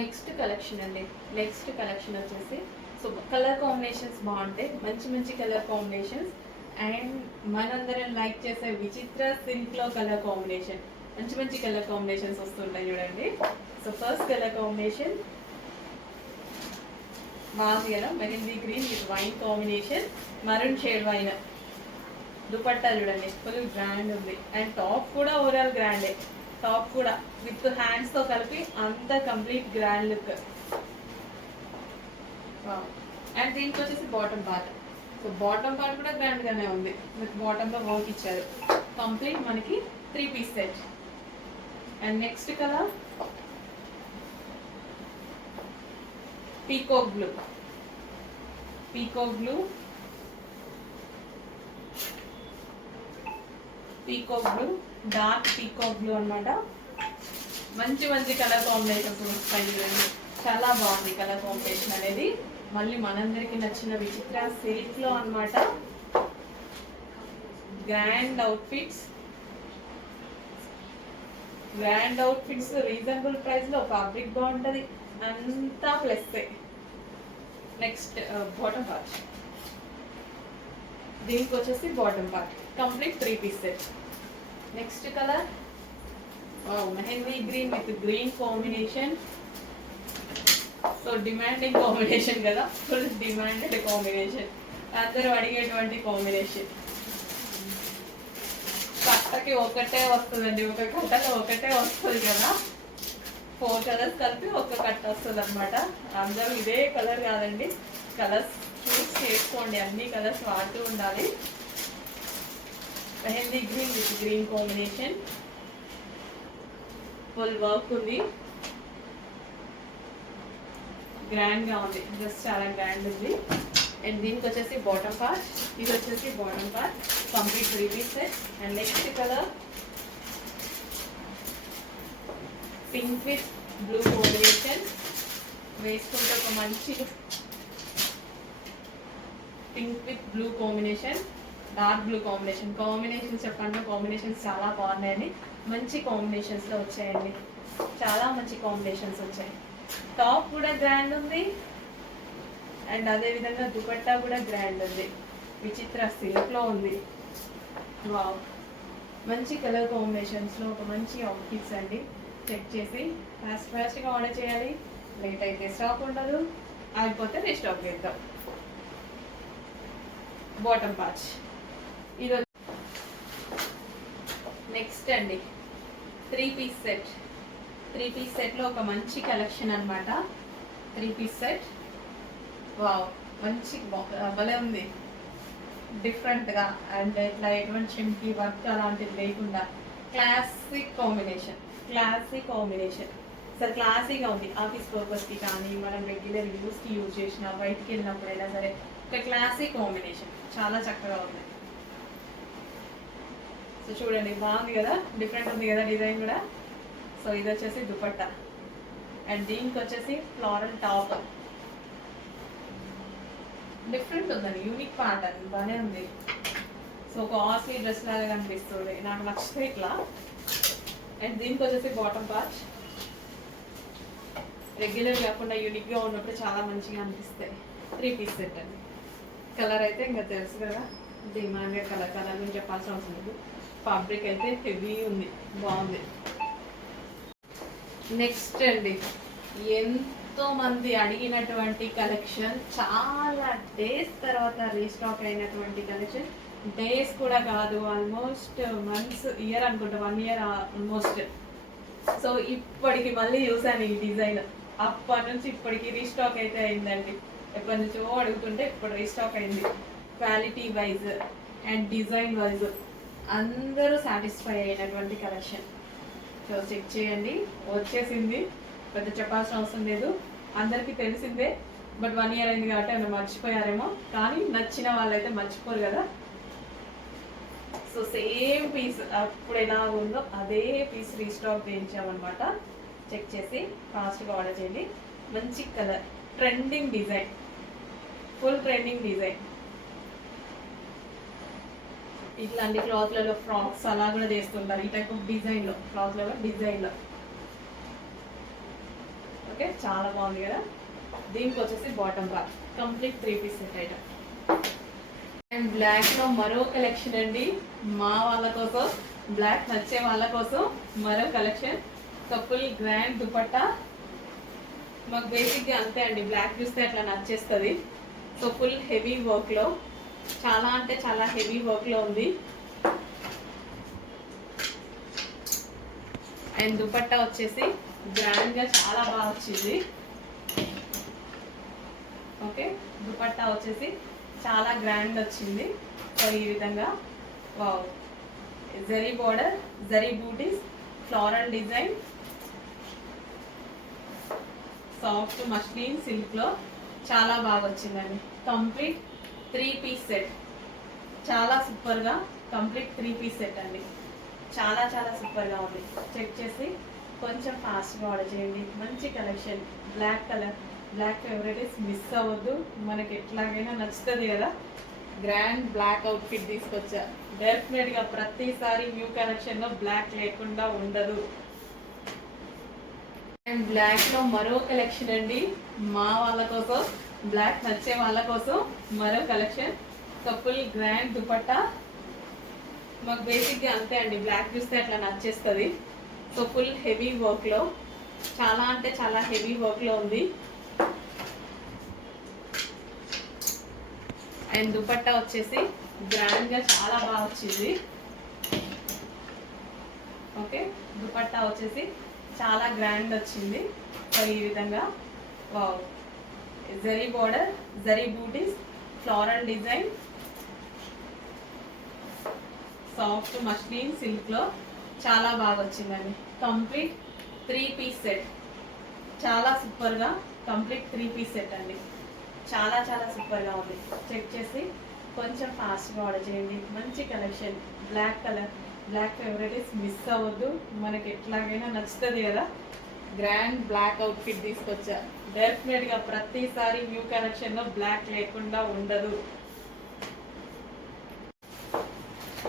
Next collection అండి. Next collection వచ్చేసి so colour combinations బాగుంటాయి, మంచి మంచి కలర్ కాంబినేషన్స్. అండ్ మనందరం లైక్ చేసే విచిత్ర సిల్క్లో కలర్ కాంబినేషన్, మంచి మంచి కలర్ కాంబినేషన్స్ వస్తుంటాయి చూడండి. సో ఫస్ట్ కలర్ కాంబినేషన్ బాగుంది కదా, mehndi green with wine combination, maroon shade wine. Dupatta చూడండి ఫుల్ గ్రాండ్ ఉంది. అండ్ టాప్ కూడా ఓవరాల్ గ్రాండే, టాప్ కూడా విత్ హ్యాండ్స్తో కలిపి అంత కంప్లీట్ గ్రాండ్ లుక్. అండ్ దీనికి వచ్చేసి bottom part. So bottom part కూడా గ్రాండ్గానే ఉంది, విత్ బాటంలో వర్క్ ఇచ్చారు. కంప్లీట్ మనకి 3 piece set. And next colour peacock blue. Peacock blue, peacock blue, dark peacock blue అనమాట. మంచి మంచి కలర్ కాంబినేషన్స్ వస్తాయి, చాలా బాగుంది కలర్ కాంబినేషన్ అనేది. మళ్ళీ మనందరికి నచ్చిన విచిత్ర సిల్క్ లో అనమాట. Grand outfits, grand outfits reasonable price లో, ఫ్యాబ్రిక్ బాగుంటది, అంతా ప్లస్. Next bottom part. దీనికి వచ్చేసి bottom part complete 3 piece set. Next colour mehndi green with green combination. So demanding combination కదా, ఫుల్ డిమాండెడ్ కాంబినేషన్, అందరూ అడిగేటువంటి కాంబినేషన్. కట్టకి ఒకటే వస్తుందండి, ఒక కట్టలో ఒకటే వస్తుంది కదా, 4 కలర్స్ కలిపి ఒక కట్ట వస్తుంది అనమాట. అందరూ ఇదే కలర్ కాదండి, కలర్స్ చూస్ చేసుకోండి, అన్ని కలర్స్ వాడుతూ ఉండాలి. Mehndi green with green combination, full work ఉంది, గ్రాండ్ గా ఉంది, డ్రెస్ చాలా గ్రాండ్ ఉంది. అండ్ దీనికి వచ్చేసి బాటమ్ పార్ట్, ఇది వచ్చేసి bottom part complete 3 piece set. And next colour pink with blue combination, వేసుకుంటే ఒక మంచి pink with blue combination, dark blue combination. Combinations చెప్పండి, కాంబినేషన్స్ చాలా బాగున్నాయండి, మంచి కాంబినేషన్స్లో వచ్చాయండి, చాలా మంచి కాంబినేషన్స్ వచ్చాయి. టాప్ కూడా గ్రాండ్ ఉంది, అండ్ అదేవిధంగా దుపట్టా కూడా గ్రాండ్ ఉంది, విచిత్ర సిల్క్లో ఉంది. వావ్, మంచి కలర్ కాంబినేషన్స్లో ఒక మంచి అవుట్ఫిట్స్ అండి. చెక్ చేసి ఫాస్ట్గా ఆర్డర్ చేయాలి, లేట్ అయితే స్టాక్ ఉండదు, అయిపోతే రీస్టాక్ చేద్దాం. బాటమ్ పార్ట్ ఇది. నెక్స్ట్ అండి 3 పీస్ సెట్. 3 పీస్ సెట్లో ఒక మంచి కలెక్షన్ అనమాట. 3 పీస్ సెట్. వావ్, మంచి భలే ఉంది, డిఫరెంట్గా. అండ్ ఇట్లా ఎటువంటి చెంకి వర్క్ అలాంటిది లేకుండా క్లాసిక్ కాంబినేషన్, క్లాసిక్ కాంబినేషన్. సరే క్లాసీగా ఉంది, ఆఫీస్ పర్పస్కి కానీ మనం రెగ్యులర్ యూస్కి యూజ్ చేసిన, బయటికి వెళ్ళినప్పుడైనా సరే ఒక క్లాసిక్ కాంబినేషన్, చాలా చక్కగా ఉంది. సో చూడండి బాగుంది కదా, డిఫరెంట్ ఉంది కదా డిజైన్ కూడా. సో ఇది వచ్చేసి దుపట్టా, అండ్ దీనికి వచ్చేసి ఫ్లోరల్ టాప్. డిఫరెంట్ ఉందండి, యూనిక్ ప్యాటర్న్ బాగానే ఉంది. సో ఒక కాస్ట్లీ డ్రెస్ లాగా కనిపిస్తుంది, నాకు నచ్చితే ఇట్లా. అండ్ దీనికి వచ్చేసి బాటమ్ పార్ట్. రెగ్యులర్ కాకుండా యూనిక్గా ఉన్నప్పుడు చాలా మంచిగా అనిపిస్తాయి. 3 పీస్ సెట్ అండి. కలర్ అయితే ఇంకా తెలుసు కదా, డిమాండెడ్ కలర్, కలర్ గురించి చెప్పాల్సిన అవసరం లేదు. ఫ్యాబ్రిక్ అయితే హెవీ ఉంది, బాగుంది. నెక్స్ట్ అండి, ఎంతో మంది అడిగినటువంటి కలెక్షన్, చాలా డేస్ తర్వాత రీస్టాక్ అయినటువంటి కలెక్షన్. డేస్ కూడా కాదు, ఆల్మోస్ట్ మంత్స్, ఇయర్ అనుకుంటా, 1 ఇయర్ ఆల్మోస్ట్. సో ఇప్పటికి మళ్ళీ చూసాను ఈ డిజైన్, అప్పటి నుంచి ఇప్పటికి రీస్టాక్ అయితే అయిందండి. ఎప్పటి నుంచో అడుగుతుంటే ఇప్పుడు రీస్టాక్ అయింది. Quality wise and design wise అందరూ సాటిస్ఫై అయినటువంటి కలెక్షన్. సో చెక్ చేయండి, వచ్చేసింది, పెద్ద చెప్పాల్సిన అవసరం లేదు, అందరికీ తెలిసిందే. బట్ 1 ఇయర్ అయింది కాబట్టి అలా మర్చిపోయారేమో, కానీ నచ్చిన వాళ్ళైతే మర్చిపోరు కదా. సో సేమ్ పీస్ అప్పుడు ఎలా ఉందో అదే పీస్ రీస్టాక్ చేయించామన్నమాట. చెక్ చేసి ఫాస్ట్గా ఆర్డర్ చేయండి. మంచి colour, trending design, full trending design. ఇట్లాంటి క్లాత్లలో ఫ్రాక్స్ అలా కూడా చేస్తుంటారు, ఈ టైప్ ఆఫ్ డిజైన్లో, క్లాత్లలో డిజైన్లో ఓకే, చాలా బాగుంది కదా. దీనికి వచ్చేసి bottom part complete 3 piece set item. And black లో మరో కలెక్షన్ అండి, మా వాళ్ళ కోసం, బ్లాక్ నచ్చే వాళ్ళ కోసం మరో కలెక్షన్. Couple grand dupatta. మాకు బేసిక్గా అంతే అండి, బ్లాక్ చూస్తే అట్లా నచ్చేస్తుంది. సో ఫుల్ హెవీ వర్క్లో, చాలా అంటే చాలా హెవీ వర్క్లో ఉంది. అండ్ దుపట్టా వచ్చేసి గ్రాండ్గా చాలా బాగా వచ్చింది. ఓకే, దుపట్టా వచ్చేసి చాలా గ్రాండ్ వచ్చింది. సో ఈ విధంగా వావ్, జరీ బోర్డర్, జరీ బూటీస్, ఫ్లోరల్ డిజైన్, సాఫ్ట్ మస్లిన్ సిల్క్లో చాలా బాగా వచ్చిందండి. కంప్లీట్ 3 పీస్ సెట్, చాలా సూపర్గా కంప్లీట్ 3 పీస్ సెట్ అండి. చాలా చాలా సూపర్గా ఉంది. చెక్ చేసి కొంచెం ఫాస్ట్గా ఆర్డర్ చేయండి. మంచి collection, black colour, black favourite, miss అవ్వద్దు. మనకి ఎట్లాగైనా నచ్చుతుంది కదా. గ్రాండ్ బ్లాక్ అవుట్ఫిట్ తీసుకొచ్చా. డెఫినెట్గా ప్రతిసారి న్యూ కలెక్షన్లో బ్లాక్ లేకుండా ఉండదు. అండ్ బ్లాక్లో మరో కలెక్షన్ అండి, మా వాళ్ళ కోసం, బ్లాక్ నచ్చే వాళ్ళ కోసం మరో కలెక్షన్. Couple grand dupatta. మాకు బేసిక్గా అంతే అండి, బ్లాక్ చూస్తే అట్లా నచ్చేస్తుంది. సో ఫుల్ హెవీ వర్క్లో, చాలా అంటే చాలా హెవీ వర్క్లో ఉంది. అండ్ దుపట్టా వచ్చేసి గ్రాండ్గా చాలా బాగా వచ్చింది. ఓకే, దుపట్టా వచ్చేసి చాలా గ్రాండ్ వచ్చింది. సో ఈ విధంగా వావ్, జరీ బోర్డర్, జరీ బూటీస్, ఫ్లోరల్ డిజైన్, సాఫ్ట్ మస్లిన్ సిల్క్లో చాలా బాగా వచ్చిందండి. కంప్లీట్ 3 పీస్ సెట్, చాలా సూపర్గా కంప్లీట్ 3 పీస్ సెట్ అండి. చాలా చాలా సూపర్గా ఉంది. చెక్ చేసి కొంచెం ఫాస్ట్గా ఆర్డర్ చేయండి. మంచి collection, black colour, black favourite, miss అవ్వద్దు. మనకి ఎట్లాగైనా నచ్చుతుంది కదా. గ్రాండ్ బ్లాక్ అవుట్ఫిట్ తీసుకొచ్చా. డెఫినెట్గా ప్రతిసారి న్యూ కలెక్షన్లో బ్లాక్ లేకుండా ఉండదు.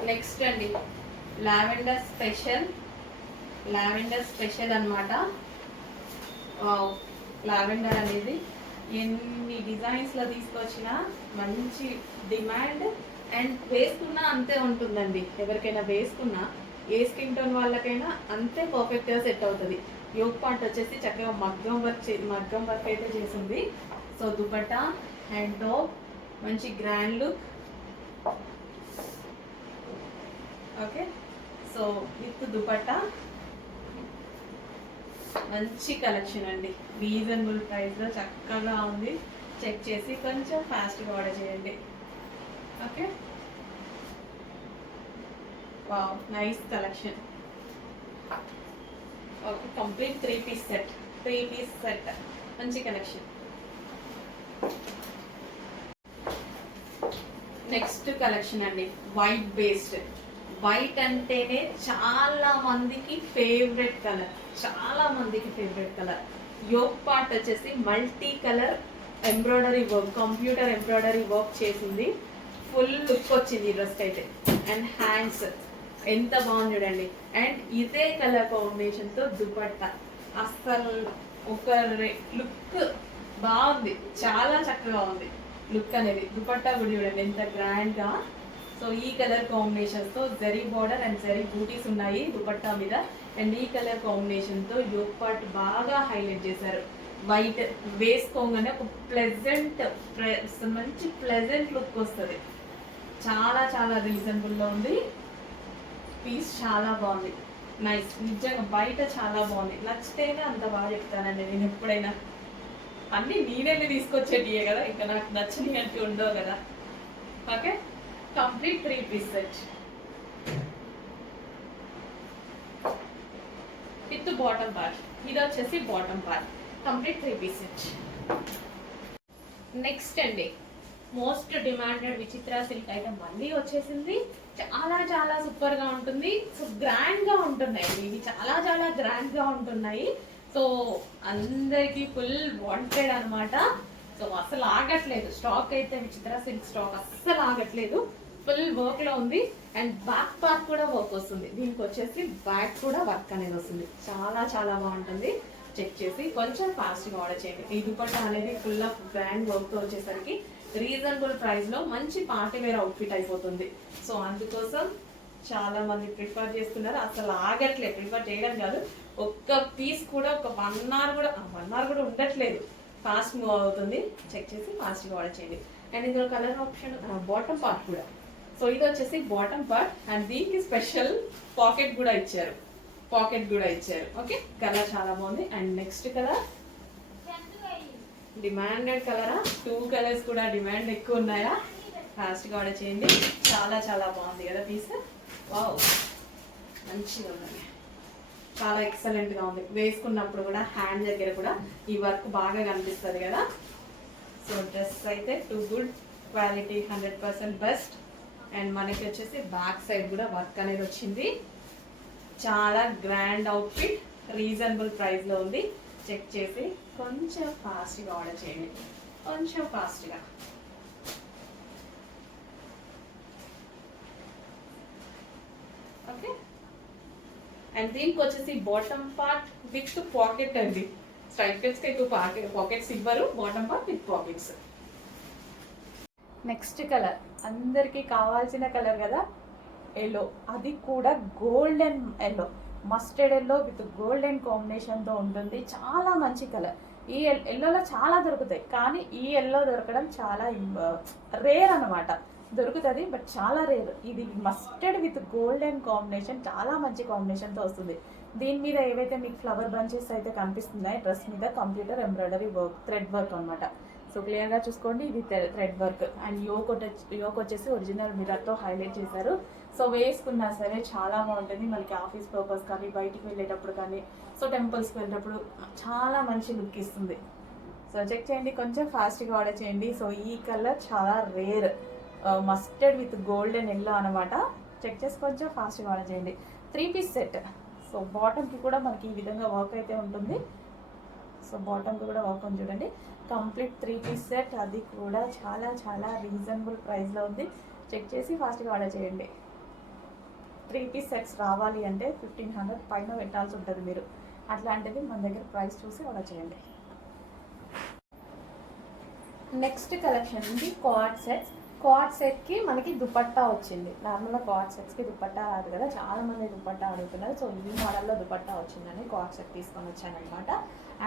నెక్స్ట్ అండి, లావెండర్ స్పెషల్, లావెండర్ స్పెషల్ అనమాట. లావెండర్ అనేది ఎన్ని డిజైన్స్లో తీసుకొచ్చినా మంచి డిమాండ్. అండ్ వేసుకున్నా అంతే ఉంటుందండి. ఎవరికైనా వేసుకున్నా, ఏ స్కిన్ టోన్ వాళ్ళకైనా అంతే పర్ఫెక్ట్గా సెట్ అవుతుంది. యోగ్ పార్ట్ వచ్చేసి చక్కగా మగ్గం వర్క్ అయితే చేసింది. సో దుపట్టా అండ్ టాప్ మంచి grand look. Okay, so with dupatta మంచి కలెక్షన్ అండి. రీజనబుల్ ప్రైస్లో చక్కగా ఉంది. చెక్ చేసి కొంచెం ఫాస్ట్గా ఆర్డర్ చేయండి. Okay, wow, nice collection. Okay, complete 3 piece set, 3 piece set, మంచి కలెక్షన్. నెక్స్ట్ కలెక్షన్ అండి, వైట్ బేస్డ్. వైట్ అంటేనే చాలా మందికి ఫేవరెట్ కలర్, చాలా మందికి ఫేవరెట్ కలర్. యోగ్ పార్ట్ వచ్చేసి multi colour embroidery work, computer embroidery work చేసింది. ఫుల్ లుక్ వచ్చింది ఈ డ్రెస్ అయితే. అండ్ హ్యాండ్స్ ఎంత బాగుంది చూడండి. అండ్ ఇదే కలర్ కాంబినేషన్తో దుపట్టా అస్సలు ఒక లుక్ బాగుంది, చాలా చక్కగా ఉంది లుక్ అనేది. దుపట్టా కూడా చూడండి ఎంత గ్రాండ్గా. సో ఈ కలర్ కాంబినేషన్స్తో జరీ బార్డర్ అండ్ జరీ బూటీస్ ఉన్నాయి దుపట్టా మీద. అండ్ ఈ కలర్ కాంబినేషన్తో యోగ్ పార్ట్ బాగా హైలైట్ చేశారు. వైట్ వేసుకోగానే ఒక ప్లెజెంట్, మంచి ప్లెజెంట్ లుక్ వస్తుంది. చాలా చాలా రీజనబుల్లో ఉంది. పీస్ చాలా బాగుంది, నైస్. నిజంగా బయట చాలా బాగుంది. నచ్చితేనే అంత బాగా చెప్తానండి నేను ఎప్పుడైనా. అన్నీ నేనెళ్ళి తీసుకొచ్చేటియే కదా, ఇంకా నాకు నచ్చినవి అంటే ఉండవు కదా. Okay, complete 3 piece set with bottom part. ఇది వచ్చేసి bottom part, complete 3 piece set. Next అండి, most demanded Vichitra silk item మళ్ళీ వచ్చేసింది. చాలా చాలా సూపర్ గా ఉంటుంది. సో గ్రాండ్ గా ఉంటున్నాయి ఇవి, చాలా చాలా గ్రాండ్ గా ఉంటున్నాయి. సో అందరికి ఫుల్ వాంటెడ్ అనమాట. సో అసలు ఆగట్లేదు స్టాక్ అయితే, విచిత్ర సిల్క్ స్టాక్ అస్సలు ఆగట్లేదు. ఫుల్ వర్క్ లో ఉంది. అండ్ బ్యాక్ పార్ట్ కూడా వర్క్ వస్తుంది. దీనికి వచ్చేసి బ్యాక్ కూడా వర్క్ అనేది వస్తుంది. చాలా చాలా బాగుంటుంది. చెక్ చేసి కొంచెం ఫాస్ట్గా ఆర్డర్ చేయండి. ఈ దుపట్టా అనేది ఫుల్ ఆఫ్ గ్రాండ్ వర్క్తో వచ్చేసరికి రీజనబుల్ ప్రైస్లో మంచి పార్టీ వేర్ అవుట్ఫిట్ అయిపోతుంది. సో అందుకోసం చాలా మంది ప్రిఫర్ చేస్తున్నారు. అసలు ఆగట్లేదు, ప్రిఫర్ చేయడం కాదు, ఒక్క పీస్ కూడా ఒక 1 hour కూడా ఉండట్లేదు, ఫాస్ట్ మూవ్ అవుతుంది. చెక్ చేసి ఫాస్ట్గా ఆర్డర్ చేయండి. అండ్ ఇందులో కలర్ ఆప్షన్ బాటమ్ పార్ట్ కూడా. సో ఇది వచ్చేసి బాటమ్ పార్ట్ అండ్ దీనికి స్పెషల్ పాకెట్ కూడా ఇచ్చారు. ఓకే, కలర్ చాలా బాగుంది. And next colour demanded cholera, 2 colours కూడా డిమాండ్ ఎక్కువ ఉన్నాయా, ఫాస్ట్గా ఆర్డర్ చేయండి. చాలా చాలా బాగుంది కదా పీస్. వావ్, మంచిగా ఉంది, చాలా ఎక్సలెంట్గా ఉంది. వేసుకున్నప్పుడు కూడా హ్యాండ్ దగ్గర కూడా ఈ వర్క్ బాగా కనిపిస్తుంది కదా. సో డ్రెస్ అయితే to good quality, 100% best. And మనకి వచ్చేసి బ్యాక్ సైడ్ కూడా వర్క్ అనేది వచ్చింది. చాలా గ్రాండ్ అవుట్ఫిట్, రీజనబుల్ ప్రైస్లో ఉంది. చెక్ చేసి కొంచెం ఫాస్ట్గా ఆర్డర్ చేయండి, కొంచెం ఫాస్ట్గా. ఓకే, అండ్ దీనికి వచ్చేసి బాటమ్ పార్ట్ విత్ పాకెట్ అండి. స్ట్రైట్ కట్స్కి ఎక్కువ పాకెట్స్ ఇవ్వరు, bottom part with pockets. Next colour అందరికీ కావాల్సిన కలర్ కదా, ఎల్లో. అది కూడా golden yellow, mustard yellow with golden కాంబినేషన్తో ఉంటుంది. చాలా మంచి కలర్. ఈ ఎల్లోలో చాలా దొరుకుతాయి, కానీ ఈ ఎల్లో దొరకడం చాలా రేర్ అనమాట. దొరుకుతుంది బట్ చాలా రేర్. ఇది మస్టర్డ్ విత్ గోల్డెన్ కాంబినేషన్, చాలా మంచి కాంబినేషన్తో వస్తుంది. దీని మీద ఏవైతే మీకు ఫ్లవర్ బంచెస్ అయితే కనిపిస్తున్నాయి, డ్రెస్ మీద computer embroidery work, thread work అనమాట. సో క్లియర్గా చూసుకోండి, ఇది థ్రెడ్ వర్క్. అండ్ యోక్ వచ్చేసి ఒరిజినల్ మిర్రర్తో హైలైట్ చేశారు. సో వేసుకున్నా సరే చాలా బాగుంటుంది. మనకి ఆఫీస్ పర్పస్ కానీ, బయటికి వెళ్ళేటప్పుడు కానీ, సో టెంపుల్స్కి వెళ్ళేటప్పుడు చాలా మంచి లుక్ ఇస్తుంది. సో చెక్ చేయండి, కొంచెం ఫాస్ట్గా ఆర్డర్ చేయండి. సో ఈ కలర్ చాలా rare, mustard with golden yellow అనమాట. చెక్ చేసి కొంచెం ఫాస్ట్గా ఆర్డర్ చేయండి. 3 పీస్ సెట్. సో బాటమ్కి కూడా మనకి ఈ విధంగా వర్క్ అయితే ఉంటుంది. సో బాటమ్కి కూడా వర్క్ ఉంది చూడండి. కంప్లీట్ 3 పీస్ సెట్, అది కూడా చాలా చాలా రీజనబుల్ ప్రైస్లో ఉంది. చెక్ చేసి ఫాస్ట్గా ఆర్డర్ చేయండి. 3 పీస్ సెట్స్ రావాలి అంటే 1500 పైన పెట్టాల్సి ఉంటుంది మీరు. అట్లాంటిది మన దగ్గర ప్రైస్ చూసి ఆర్డర్ చేయండి. నెక్స్ట్ కలెక్షన్ ఉంది కార్డ్ సెట్స్. కార్డ్ సెట్కి మనకి దుపట్టా వచ్చింది. నార్మల్గా కార్డ్ సెట్స్కి దుపట్టా రాదు కదా, చాలా మంది దుపట్టా అడుగుతున్నారు. సో ఈ మోడల్లో దుపట్టా వచ్చిందని కార్డ్ సెట్ తీసుకొని వచ్చాను అనమాట.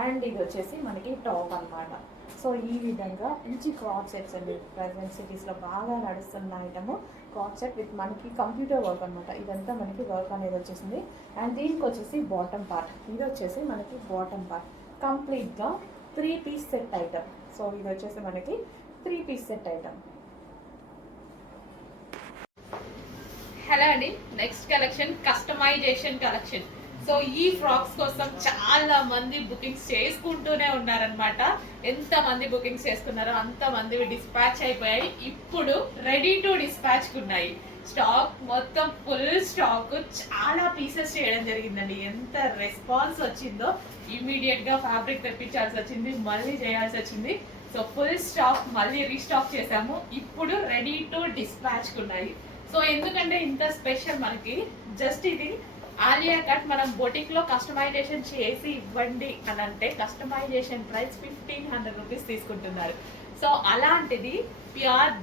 అండ్ ఇది వచ్చేసి మనకి టాప్ అనమాట. సో ఈ విధంగా మంచి కార్డ్ సెట్స్ అండి, ప్రెజెంట్ సిటీస్లో బాగా నడుస్తున్న ఐటమ్. కార్డ్ సెట్ విత్ మనకి కంప్యూటర్ వర్క్ అనమాట. ఇదంతా మనకి వర్క్ అనేది వచ్చేసింది. అండ్ దీనికి వచ్చేసి బాటమ్ పార్ట్. ఇది వచ్చేసి మనకి బాటమ్ పార్ట్ కంప్లీట్గా 3 పీస్ సెట్ ఐటమ్. సో ఇది వచ్చేసి మనకి 3 పీస్ సెట్ ఐటమ్. హలో అండి, next collection customization collection. So ఈ ఫ్రాక్స్ కోసం చాలా మంది బుకింగ్స్ చేసుకుంటూనే ఉన్నారనమాట. ఎంత మంది బుకింగ్స్ చేసుకున్నారో అంత మంది డిస్పాచ్ అయిపోయాయి. ఇప్పుడు రెడీ టు డిస్పాచ్ ఉన్నాయి. స్టాక్ మొత్తం ఫుల్ స్టాక్, చాలా పీసెస్ చేయడం జరిగిందండి. ఎంత రెస్పాన్స్ వచ్చిందో, ఇమీడియట్ గా ఫ్యాబ్రిక్ తెప్పించాల్సి వచ్చింది, మళ్ళీ చేయాల్సి వచ్చింది. సో ఫుల్ స్టాక్ మళ్ళీ రీస్టాక్ చేసాము. ఇప్పుడు రెడీ టు డిస్పాచ్ ఉన్నాయి. సో ఎందుకంటే ఇంత స్పెషల్ మనకి, జస్ట్ ఇది ఆలియా కట్ మనం బొటిక్ లో కస్టమైజేషన్ చేసి ఇవ్వండి అని అంటే కస్టమైజేషన్ ప్రైస్ 1500 రూపీస్ తీసుకుంటున్నారు. సో అలాంటిది ప్యూర్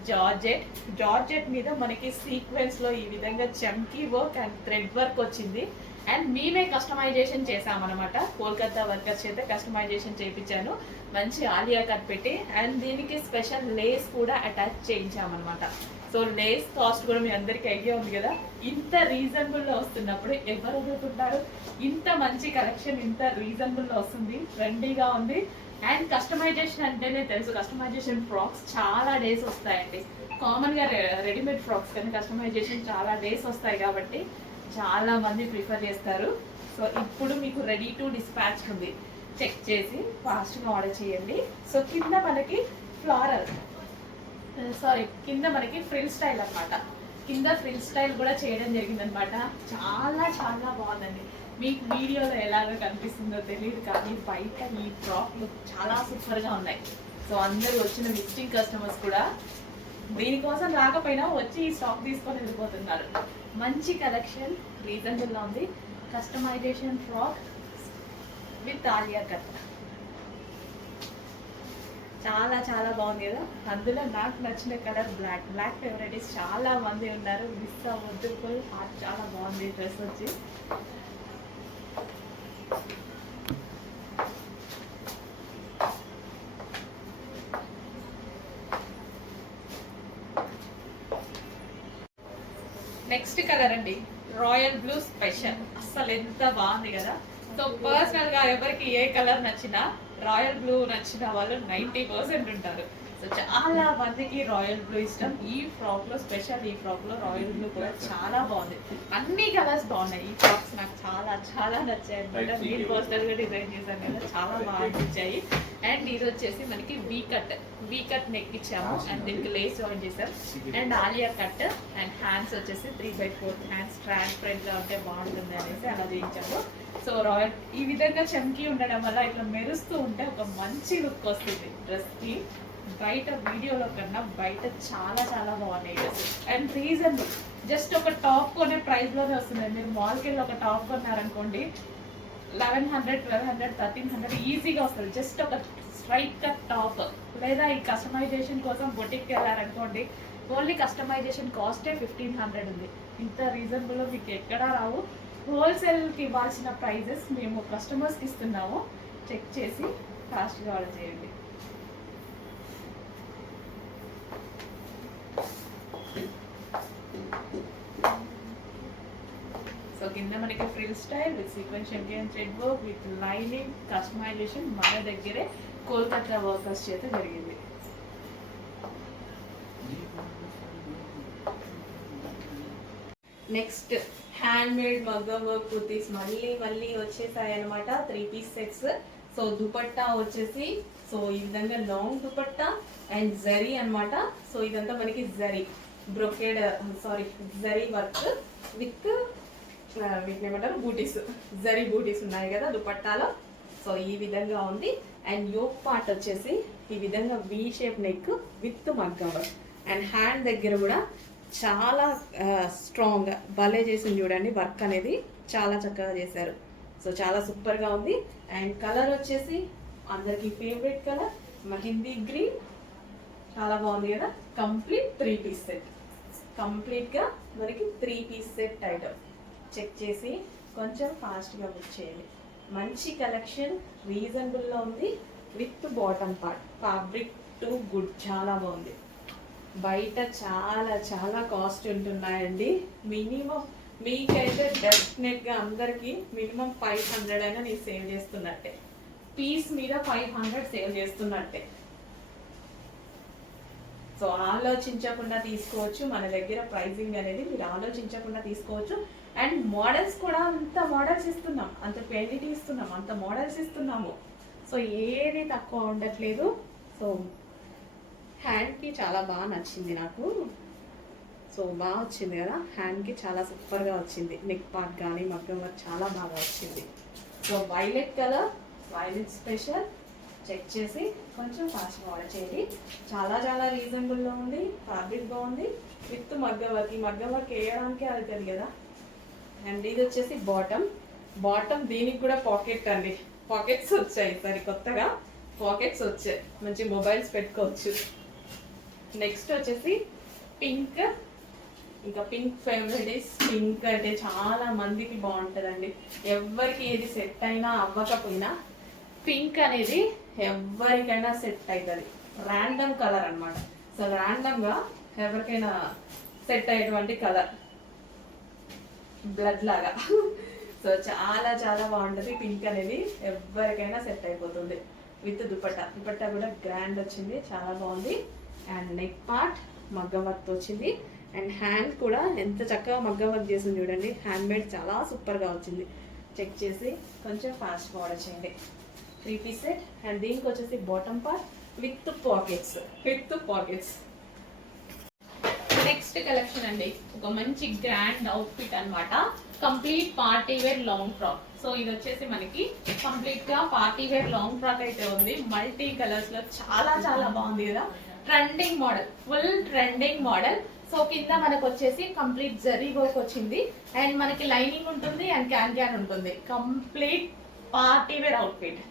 జార్జెట్ మీద మనకి సీక్వెన్స్ లో ఈ విధంగా చమ్కీ వర్క్ అండ్ థ్రెడ్ వర్క్ వచ్చింది. అండ్ మేమే కస్టమైజేషన్ చేసామన్నమాట. కోల్కతా వర్కర్స్ చేత కస్టమైజేషన్ చేయించాను, మంచి ఆలియా కట్ పెట్టి. అండ్ దీనికి స్పెషల్ లేస్ కూడా అటాచ్ చేయించామన్నమాట. సో లేస్ కాస్ట్ కూడా మీ అందరికీ ఐడియా ఉంది కదా. ఇంత రీజనబుల్లో వస్తున్నప్పుడు ఎవరు వదులుతుంటారు? ఇంత మంచి కలెక్షన్ ఇంత రీజనబుల్లో వస్తుంది, ట్రెండీగా ఉంది. అండ్ కస్టమైజేషన్ అంటేనే తెలుసు, కస్టమైజేషన్ ఫ్రాక్స్ చాలా డేస్ వస్తాయండి. కామన్గా రెడీమేడ్ ఫ్రాక్స్ కానీ కస్టమైజేషన్ చాలా డేస్ వస్తాయి కాబట్టి చాలా మంది ప్రిఫర్ చేస్తారు. సో ఇప్పుడు మీకు రెడీ టు డిస్పాచ్ ఉంది. చెక్ చేసి ఫాస్ట్గా ఆర్డర్ చేయండి. సో కింద మనకి ఫ్లారల్, కింద మనకి ఫ్రిల్ స్టైల్ అనమాట. కింద ఫ్రిల్ స్టైల్ కూడా చేయడం జరిగిందనమాట. చాలా చాలా బాగుందండి. మీకు వీడియోలో ఎలాగో కనిపిస్తుందో తెలియదు, కానీ బయట ఈ ఫ్రాక్లు చాలా సూపర్గా ఉన్నాయి. సో అందరూ వచ్చిన విజిటింగ్ కస్టమర్స్ కూడా దీనికోసం రాకపోయినా వచ్చి ఈ స్టాక్ తీసుకొని వెళ్ళిపోతున్నారు. మంచి కలెక్షన్, రీజనబుల్గా ఉంది. Customization frock with Alia cut. చాలా చాలా బాగుంది కదా. అందులో నాకు నచ్చిన కలర్ బ్లాక్. బ్లాక్ ఫేవరెటీస్ చాలా మంది ఉన్నారు, మిస్ అవ్వద్దు. ఫుల్ హాట్, చాలా బాగుంది డ్రెస్ వచ్చి. నెక్స్ట్ కలర్ అండి రాయల్ బ్లూ స్పెషల్. అస్సలు ఎంత బాగుంది కదా. సో పర్సనల్ గా ఎవరికి ఏ కలర్ నచ్చినా, రాయల్ బ్లూ నచ్చిన వాళ్ళు 90% ఉంటారు. సో చాలా మందికి రాయల్ బ్లూ ఇష్టం. ఈ ఫ్రాక్ లో స్పెషల్, ఈ ఫ్రాక్ లో రాయల్ బ్లూ కూడా చాలా బాగుంది. అన్ని కలర్స్ బాగున్నాయి. ఈ ఫ్రాక్స్ నాకు చాలా చాలా నచ్చాయి అనమాట. నేను పర్సనల్ గా డిజైన్ చేశాను కదా, చాలా బాగా అనిపించాయి. అండ్ ఇది వచ్చేసి మనకి వీ కట్ నెక్ ఇచ్చాము అండ్ దీనికి లేస్ జాయిన్ చేసాం. And Alia cut and hands వచ్చేసి 3/4 హ్యాండ్స్ ట్రాన్స్పరెంట్ గా ఉంటే బాగుంటుంది అనేసి అలా చేయించాము. సో రాయల్ ఈ విధంగా చమ్కీ ఉండడం వల్ల ఇట్లా మెరుస్తూ ఉంటే ఒక మంచి లుక్ వస్తుంది డ్రెస్ కి. బయట వీడియోలో కన్నా బయట చాలా చాలా బాగున్నాయి డ్రెస్. అండ్ రీజనబుల్, జస్ట్ ఒక టాప్ కొనే ప్రైస్ లోనే వస్తుంది. మీరు మాల్కి వెళ్ళి ఒక టాప్ కొన్నారనుకోండి 1100, 1200, 1300 ఈజీగా వస్తుంది. జస్ట్ ఒక స్ట్రైట్ కట్ టాప్. లేదా ఈ కస్టమైజేషన్ కోసం బొటిక్కి వెళ్ళారనుకోండి, ఓన్లీ కస్టమైజేషన్ కాస్టే 1500 ఉంది. ఇంత రీజనబుల్లో మీకు ఎక్కడా రావు. హోల్సేల్కి ఇవ్వాల్సిన ప్రైజెస్ మేము కస్టమర్స్కి ఇస్తున్నాము. చెక్ చేసి ఫాస్ట్గా ఆర్డర్ చేయండి. సో కింద మనకి frill style with sequential and thread work with lining customization మన దగ్గరే కోల్కతా వర్కర్స్ చేత జరిగింది. నెక్స్ట్ హ్యాండ్ మేడ్ మగ్గం వర్క్ కుర్తీస్ మళ్ళీ వచ్చేసాయి అనమాట. 3 పీస్ సెట్స్. సో దుపట్టా వచ్చేసి సో ఈ విధంగా లాంగ్ దుపట్టా అండ్ జరీ అనమాట. సో ఇదంతా మనకి zari brocade zari work with వీటిని ఏమంటారు బూటీస్, జరీ బూటీస్ ఉన్నాయి కదా దుపట్టాలో. సో ఈ విధంగా ఉంది. అండ్ యోక్ పార్ట్ వచ్చేసి ఈ విధంగా వీ షేప్ నెక్ విత్ మగ్గం వర్క్. అండ్ హ్యాండ్ దగ్గర కూడా చాలా స్ట్రాంగ్ భలే చేసింది చూడండి. వర్క్ అనేది చాలా చక్కగా చేశారు. సో చాలా సూపర్గా ఉంది. అండ్ కలర్ వచ్చేసి అందరికి ఫేవరెట్ కలర్ మెహందీ గ్రీన్. చాలా బాగుంది కదా. Complete 3 piece set. కంప్లీట్గా మనకి 3 పీస్ సెట్ ఐటమ్. చెక్ చేసి కొంచెం ఫాస్ట్గా బుక్ చేయండి. మంచి కలెక్షన్, రీజనబుల్లో ఉంది. With bottom part fabric to good, చాలా బాగుంది. బయట చాలా చాలా కాస్ట్ ఉంటున్నాయండి. మినిమం మీకైతే డెఫినెట్గా అందరికీ మినిమం 500 అయినా నేను సేవ్ చేస్తున్నట్టే. పీస్ మీద 500 సేవ్ చేస్తున్నట్టే. సో ఆలోచించకుండా తీసుకోవచ్చు. మన దగ్గర ప్రైజింగ్ అనేది మీరు ఆలోచించకుండా తీసుకోవచ్చు. అండ్ మోడల్స్ కూడా అంత మోడల్స్ ఇస్తున్నాం, అంత క్వాంటిటీ ఇస్తున్నాం, అంత మోడల్స్ ఇస్తున్నాము. సో ఏది తక్కువ ఉండట్లేదు. సో హ్యాండ్కి చాలా బాగా నచ్చింది నాకు. సో బాగా వచ్చింది కదా, హ్యాండ్కి చాలా సూపర్గా వచ్చింది. నెక్ పార్ట్ కానీ మగ్గం వర్క్ చాలా బాగా వచ్చింది. So violet colour, violet special. Check చేసి కొంచెం ఫాస్ట్గా ఆర్డర్ చేయండి. చాలా చాలా రీజనబుల్లో ఉంది. ఫ్యాబ్రిక్ బాగుంది విత్ మగ్గం వర్క్. ఈ మగ్గం వర్క్ వేయడానికే అవుతుంది కదా. అండ్ ఇది వచ్చేసి బాటమ్ దీనికి కూడా పాకెట్ అండి. పాకెట్స్ వచ్చాయి సరి కొత్తగా, పాకెట్స్ వచ్చాయి. మంచి మొబైల్స్ పెట్టుకోవచ్చు. నెక్స్ట్ వచ్చేసి పింక్. ఇంకా పింక్ ఫేవరెట్. పింక్ అంటే చాలా మందికి బాగుంటుందండి. ఎవరికి ఏది సెట్ అయినా అవ్వకపోయినా పింక్ అనేది ఎవరికైనా సెట్ అవుతుంది. ర్యాండమ్ కలర్ అనమాట. సో ర్యాండమ్గా ఎవరికైనా సెట్ అయ్యేటువంటి కలర్, బ్లడ్ లాగా. సో చాలా చాలా బాగుంటుంది పింక్ అనేది. ఎవరికైనా సెట్ అయిపోతుంది. విత్ దుపట్టా కూడా గ్రాండ్ వచ్చింది, చాలా బాగుంది. అండ్ నెక్ పార్ట్ మగ్గం వర్క్ వచ్చింది. అండ్ హ్యాండ్ కూడా ఎంత చక్కగా మగ్గం వర్క్ చేసింది చూడండి. హ్యాండ్ మేడ్ చాలా సూపర్గా వచ్చింది. చెక్ చేసి కొంచెం ఫాస్ట్గా ఆర్డర్ చేయండి. 3 పీస్ సెట్. అండ్ దీనికి వచ్చేసి bottom part with pockets. Next collection అండి, ఒక మంచి గ్రాండ్ అవుట్ఫిట్ అన్నమాట. Complete party wear long frock. So ఇది వచ్చేసి మనకి కంప్లీట్ గా పార్టీ వేర్ లాంగ్ ఫ్రాక్ అయితే ఉంది. మల్టీ కలర్స్ లో చాలా చాలా బాగుంది కదా. Trending model, full trending model. So కింద మనకు వచ్చేసి కంప్లీట్ జరీ వర్క్ వచ్చింది. అండ్ మనకి లైనింగ్ ఉంటుంది అండ్ క్యాన్ ఉంటుంది. కంప్లీట్ పార్టీ వేర్ అవుట్ఫిట్,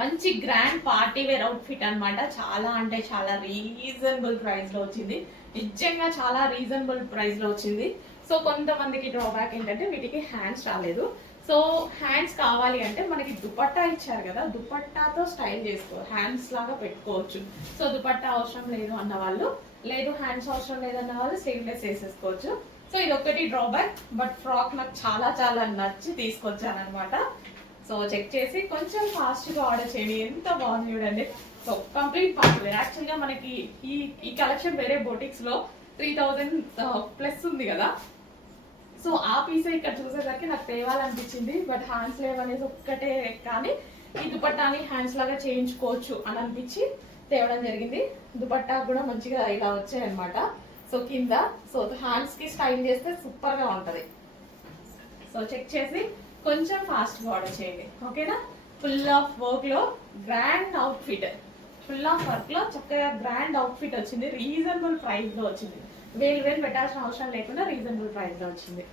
మంచి గ్రాండ్ పార్టీ వేర్ అవుట్ఫిట్ అన్నమాట. చాలా అంటే చాలా రీజనబుల్ ప్రైస్ లో వచ్చింది, నిజంగా చాలా రీజనబుల్ ప్రైస్ లో వచ్చింది. సో కొంతమందికి డ్రాబ్యాక్ ఏంటంటే వీటికి హ్యాండ్స్ రాలేదు. సో హ్యాండ్స్ కావాలి అంటే మనకి దుపట్టా ఇచ్చారు కదా, దుపట్టాతో స్టైల్ చేసుకో, హ్యాండ్స్ లాగా పెట్టుకోవచ్చు. సో దుపట్టా అవసరం లేదు అన్న వాళ్ళు, లేదు హ్యాండ్స్ అవసరం లేదన్న వాళ్ళు స్లీవ్లెస్ వేసేసుకోవచ్చు. సో ఇది ఒకటి డ్రాబ్యాక్, బట్ ఫ్రాక్ నాకు చాలా చాలా నచ్చి తీసుకొచ్చాను అనమాట. సో చెక్ చేసి కొంచెం ఫాస్ట్గా ఆర్డర్ చేయండి, ఎంత బాగుంది చూడండి. So complete party wear. యాక్చువల్గా మనకి ఈ కలెక్షన్ వేరే బొటిక్స్లో 3000 ప్లస్ ఉంది కదా. సో ఆ పీసే ఇక్కడ చూసేసరికి నాకు తేవాలనిపించింది, బట్ హ్యాండ్స్ లేవనేసి ఒక్కటే. కానీ ఈ దుపట్టాని హ్యాండ్స్ లాగా చేయించుకోవచ్చు అని అనిపించి తేవడం జరిగింది. దుపట్టా కూడా మంచిగా ఇలా వచ్చాయి అనమాట. సో కింద సో హ్యాండ్స్ కి స్టైల్ చేస్తే సూపర్ గా ఉంటది. సో చెక్ చేసి కొంచెం ఫాస్ట్ గా ఆర్డర్ చేయండి, ఓకేనా. ఫుల్ ఆఫ్ వర్క్ లో grand outfit, full of work లో చక్కగా గ్రాండ్ అవుట్ఫిట్ వచ్చింది, రీజనబుల్ ప్రైస్ లో వచ్చింది. వేలు పెట్టాల్సిన అవసరం లేకుండా రీజనబుల్ ప్రైస్ లో వచ్చింది.